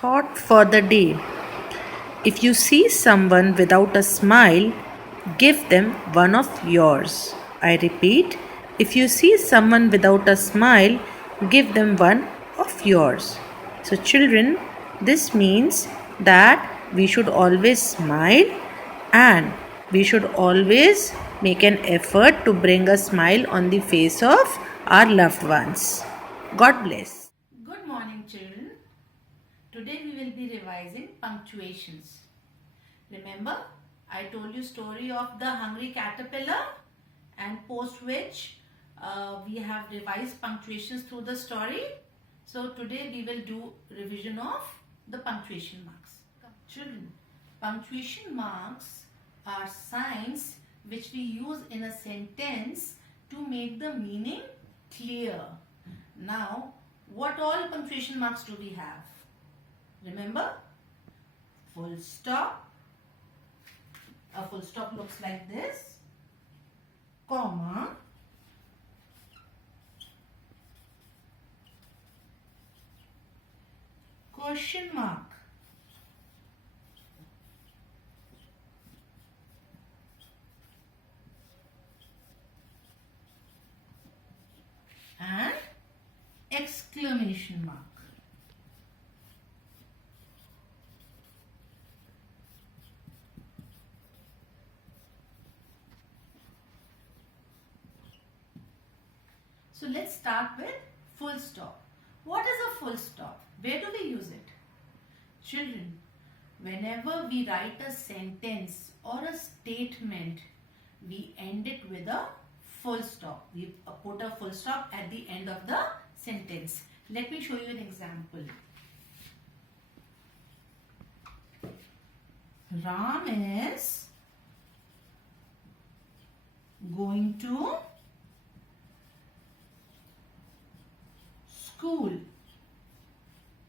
Thought for the day. If you see someone without a smile, give them one of yours. I repeat, if you see someone without a smile, give them one of yours. So, children, this means that we should always smile and we should always make an effort to bring a smile on the face of our loved ones. God bless. Good morning, children. Today we will be revising punctuations. Remember, I told you story of the hungry caterpillar, and post which we have revised punctuations through the story. So today we will do revision of the punctuation marks. Children, punctuation marks are signs which we use in a sentence to make the meaning clear. Now, what all punctuation marks do we have? Remember, full stop. A full stop looks like this. Comma. Question mark. And exclamation mark. So let's start with full stop. What is a full stop? Where do we use it? Children, whenever we write a sentence or a statement, we end it with a full stop. We put a full stop at the end of the sentence. Let me show you an example. Ram is going to school.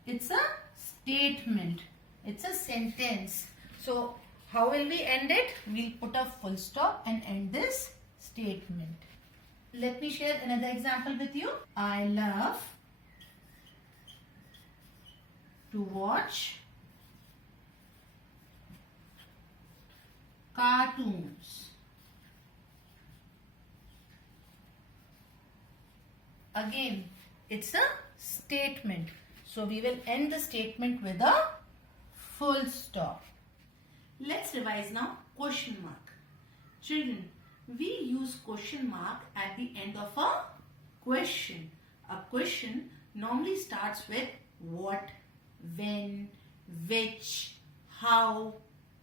It's a statement. It's a sentence. So how will we end it? We'll put a full stop and end this statement. Let me share another example with you. I love to watch cartoons. Again, it's a statement. So we will end the statement with a full stop. Let's revise now question mark. Children, we use question mark at the end of a question. A question normally starts with what, when, which, how.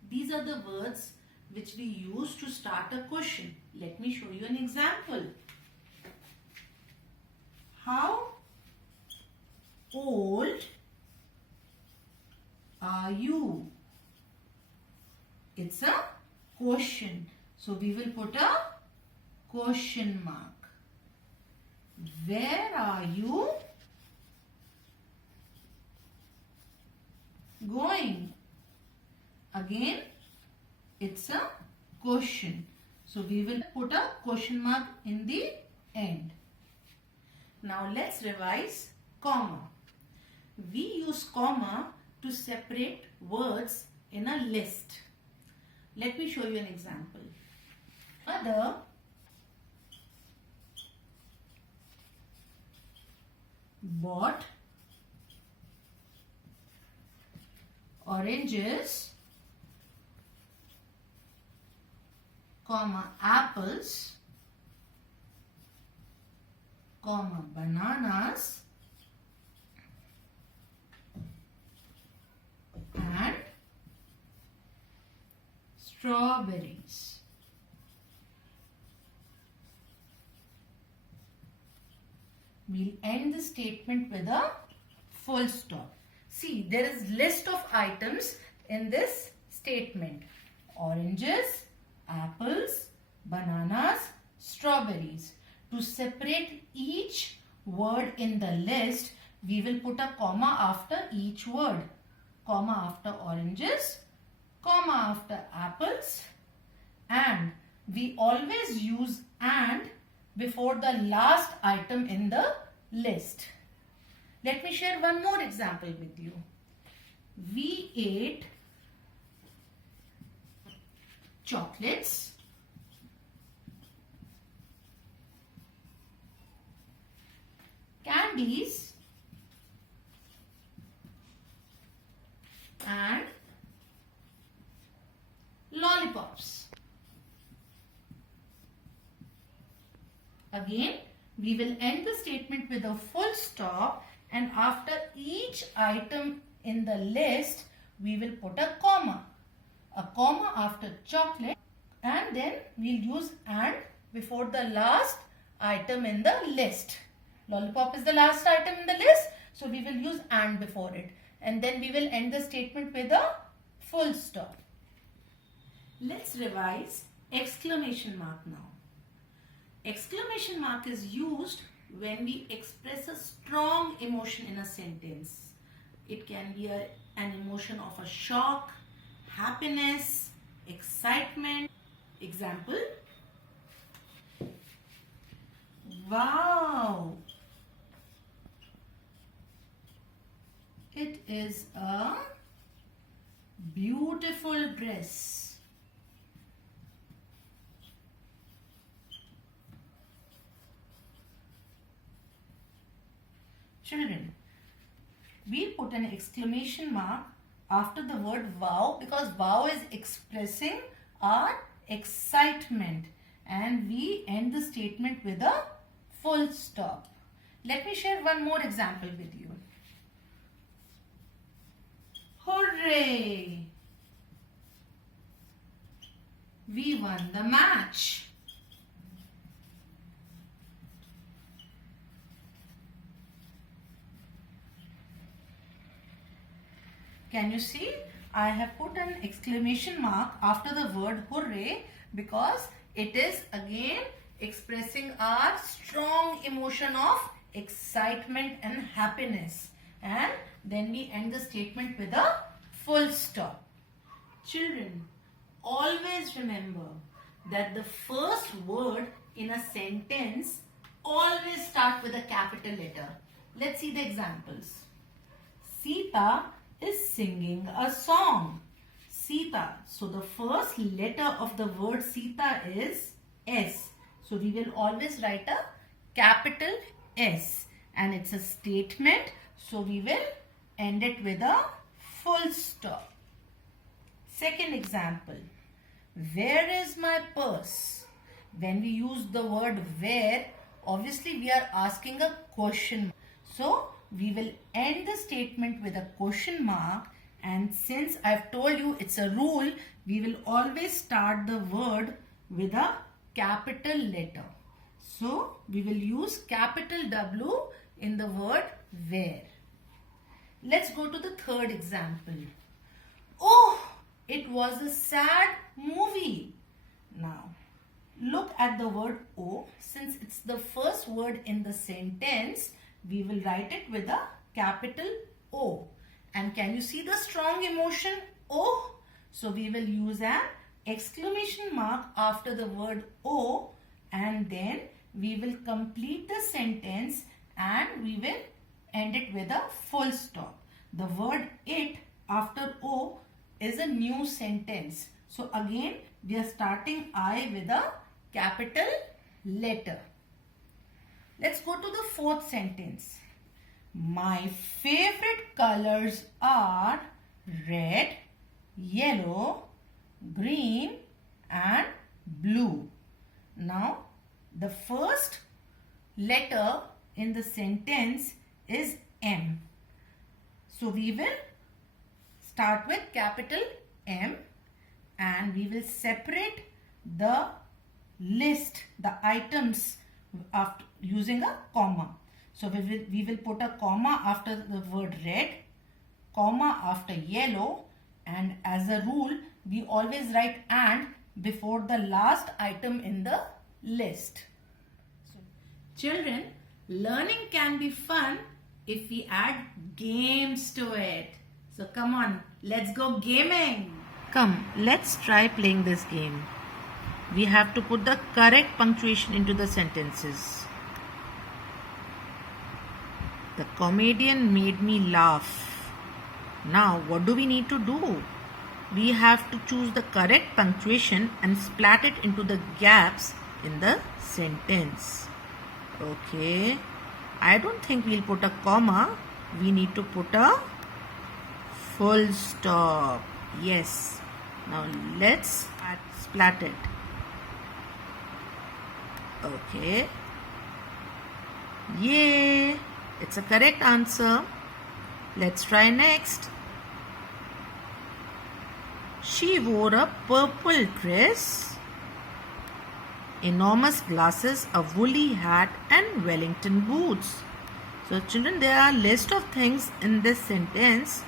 These are the words which we use to start a question. Let me show you an example. How old are you? It's a question. So we will put a question mark. Where are you going? Again, it's a question. So we will put a question mark in the end. Now let's revise comma. We use comma to separate words in a list. Let me show you an example. Mother bought oranges, comma, apples, comma, bananas, and strawberries. We'll end the statement with a full stop. See, there is list of items in this statement. Oranges, apples, bananas, strawberries. To separate each word in the list, we will put a comma after each word. Comma after oranges, comma after apples, and we always use and before the last item in the list. Let me share one more example with you. We ate chocolates. Candies and lollipops. Again, we will end the statement with a full stop, and after each item in the list, we will put a comma. A comma after chocolate, and then we'll use and before the last item in the list. Lollipop is the last item in the list, so we will use and before it. And then we will end the statement with a full stop. Let's revise exclamation mark now. Exclamation mark is used when we express a strong emotion in a sentence. It can be an emotion of a shock, happiness, excitement. Example, wow, it is a beautiful dress. Children, we put an exclamation mark after the word wow because wow is expressing our excitement, and we end the statement with a full stop. Let me share one more example with you. Hooray! We won the match. Can you see? I have put an exclamation mark after the word hooray because it is again expressing our strong emotion of excitement and happiness. And then we end the statement with a full stop. Children, always remember that the first word in a sentence always start with a capital letter. Let's see the examples. Sita is singing a song. Sita. So the first letter of the word Sita is S. So we will always write a capital S. And it's a statement. So we will end it with a full stop. Second example. Where is my purse? When we use the word where, obviously we are asking a question. So we will end the statement with a question mark, and since I've told you it's a rule, we will always start the word with a capital letter. So we will use capital W in the word where. Let's go to the third example. Oh, it was a sad movie. Now look at the word oh. Since it's the first word in the sentence, we will write it with a capital O. And can you see the strong emotion O? So we will use an exclamation mark after the word O, and then we will complete the sentence and we will end it with a full stop. The word it after O is a new sentence. So again we are starting I with a capital letter. Let's go to the fourth sentence. My favorite colors are red, yellow, green and blue. Now the first letter in the sentence is M. So we will start with capital M and we will separate the list, the items after using a comma. So we will put a comma after the word red, comma after yellow, and as a rule we always write and before the last item in the list. So, children, learning can be fun if we add games to it. So come on, let's go gaming. Come, let's try playing this game. We have to put the correct punctuation into the sentences. The comedian made me laugh. Now what do we need to do? We have to choose the correct punctuation and splat it into the gaps in the sentence. Okay, I don't think we'll put a comma. We need to put a full stop. Yes. Now let's splat it. Okay. Yay! It's a correct answer. Let's try next. She wore a purple dress, enormous glasses, a woolly hat and Wellington boots. So children, there are a list of things in this sentence.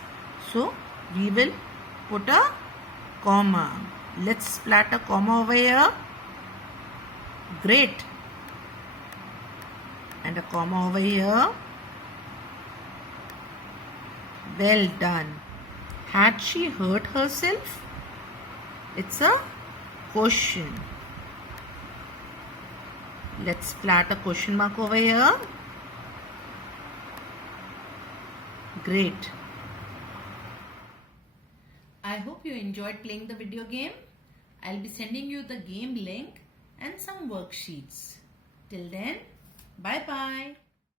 So we will put a comma. Let's splat a comma over here. Great. And a comma over here. Well done. Had she hurt herself? It's a question. Let's splat a question mark over here. Great. I hope you enjoyed playing the video game. I'll be sending you the game link and some worksheets. Till then, bye bye.